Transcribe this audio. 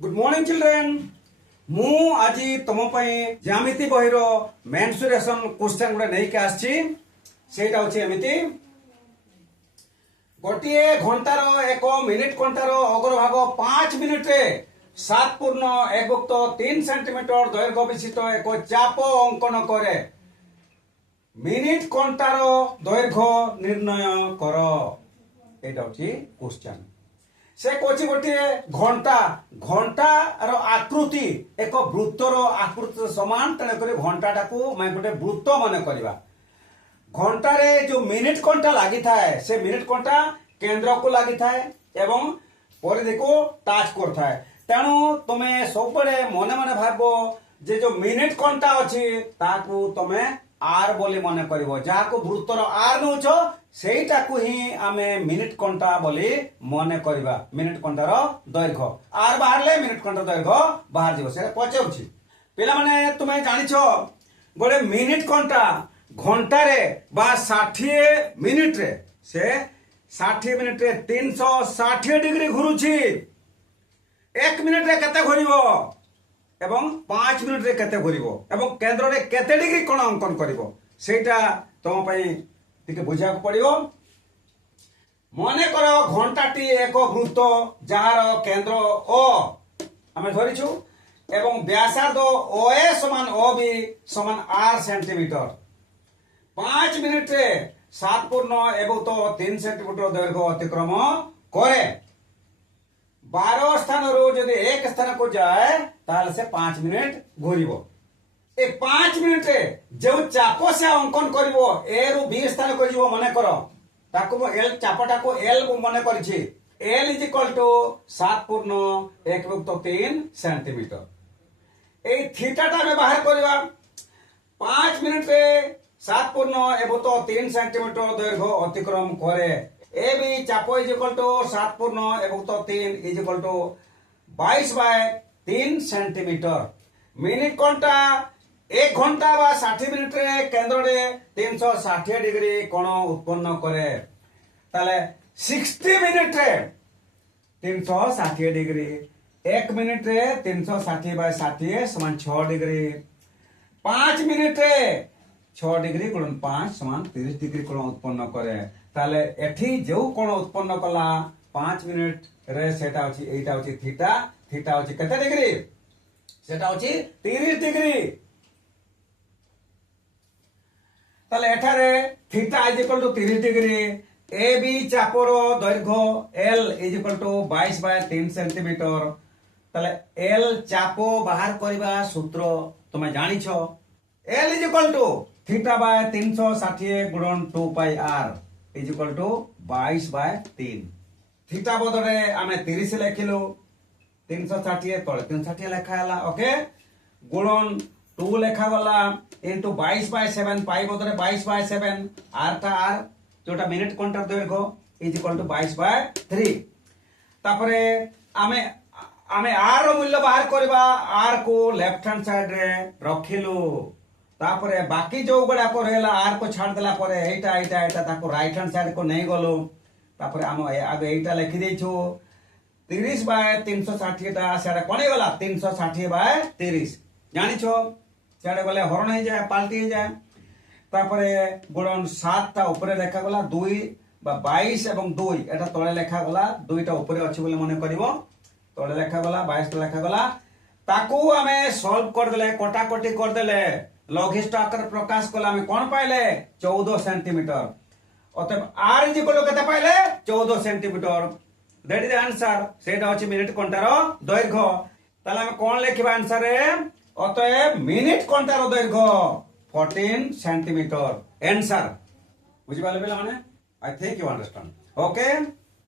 good morning children मु आज तुम ज्यामिति बहिर मेन्सुरेशन क्वेश्चन गोटे नहीं आसी एमती गोटे घंटार एक मिनिट घंटार अग्रभाग 5 मिनिट रे 7.1 सेंटीमीटर दैर्घ्य विशिष्ट एक चाप अंकन करे मिनिट घंटार दैर्घ्य निर्णय कर एटा क्वेश्चन से कौच गोटे घंटा घंटार आकृति एक वृत्तर आकृति समान तेणुक घंटा टाकू गोटे वृत्त मन करवा घंटारे जो मिनिट घंटा लगी थाए से मिनिट घंटा केंद्र को लगी थाए एवं परिधि को टाच कर तेणु तुम्हें सब बड़े मने मने भाव जे जो मिनिट घंटा अच्छी ताकू तुम्हें आर बोली मन कर जहाँ वृत्तर आर नौछ सेटाकू ही आमे मिनिट घंटा बोली मन करवा मिनिट घंटार दैर्घ्य आर बाहर मिनिट घंटा दैर्घ्य बाहर जीव से पचारुछि पिला माने तुम्हें जानिछ गोटे मिनिट घंटा घंटारे बा 60 मिनिट रे से 60 मिनिट रे 360 डिग्री घुरुछि 1 मिनिट रे केते घुरिबो एवं 5 मिनिट रे केते घुरिबो एवं केंद्र रे केते डिग्री कोण अंकन करिवो सेटा तुम पई टिके बुझा पड़ो मन कर घंटाटी एक वृत्त जार केंद्र ओ आम धरीछु एवं व्यासार्ध ओ ए समान ओ बी समान 8 सेंटीमीटर 5 मिनिट रे 7.3 सेंटीमीटर दैर्घ्य अतिक्रम करे 12 स्थान रो जदि एक स्थान को जाए ताले से 5 मिनिट घूरिबो 5 मिनिट रे जो चाप से अंकन करिवो ए रु बी स्थान करिवो मने करो ताको एल चापटा को एल मने करिछि L is equal to 7.1 centimetre ए थीटाटा में बाहर करबा 5 मिनिट रे 7.1 सेंटीमीटर दैर्घ्य अतिक्रम करे ए बी चाप is equal to 7.1 is equal to 22/3 centimetre minute घंटा 1 घंटा बा 60 मिनिट रे केंद्र रे 360 डिग्री कोण उत्पन्न करे ताले 60 मिनिट रे 360 डिग्री 1 मिनिट रे 360/60 समान 6 डिग्री 5 मिनिट रे 6 डिग्री गुणन 5 समान 30 डिग्री कोण उत्पन्न करे ताले एठी जो कोण उत्पन्न कला 5 मिनिट रे सेटा होची एटा होची थीटा थीटा होची केते डिग्री सेटा होची 30 डिग्री ताले एठारे theta is equal to 30 degree A B चापर दैर्घ्य L is equal to 22/3 centimetre ताले एल चाप बाहर करबा सूत्र तुमे जानिछो L is equal to theta by 360 गुणन 2 pi R is equal to 22/3 theta बदले आमे 30 लिखिलु 360 तळे 360 लिखा हला ओके गुणन 2 लेखा गला इनटू 22/7 पाई बदले 22/7 आर टा आर जोटा मिनिट घंटा दैर्घ्य इज इक्वल टू 22/3 तापरे आमे आमे आर रो मूल्य बाहर करबा आर को लेफ्ट हैंड साइड रे रखिलु तापरे बाकी जो गुडा को रहला आर को छाड़ देला परे एटा एटा एटा ताको राइट हैंड साइड को नहीं गलो तापरे हम आगे एटा लिखि देछु 30/360 टा सेडा कोने गला 360/30 जानि छो सेडे गले हरण हो जाए पाल्टी हो जाए तापरे गुणन 7 ता ऊपर लेखा गला 2 बा 22 एवं 2 एटा तळे लेखा गला 2 टा ऊपर अछि बोले माने करिवो तळे लेखा गला 22 टा लेखा गला ताकू हमें सॉल्व कर देले कोटा कोटी कर देले लघिष्ठ आकार प्रकाश कला हमें कोन पाइले 14 सेंटीमीटर अतएव r इज इक्वल टू केते पाइले 14 centimetre that is the answer सेटा अछि मिनिट घंटार दैर्घ्य ताले हम कोन लिखिबा आंसर रे अतएव मिनिट घंटार दैर्घ्य 14 सेंटीमीटर आंसर बुझि पाले बेला माने I think you understand okay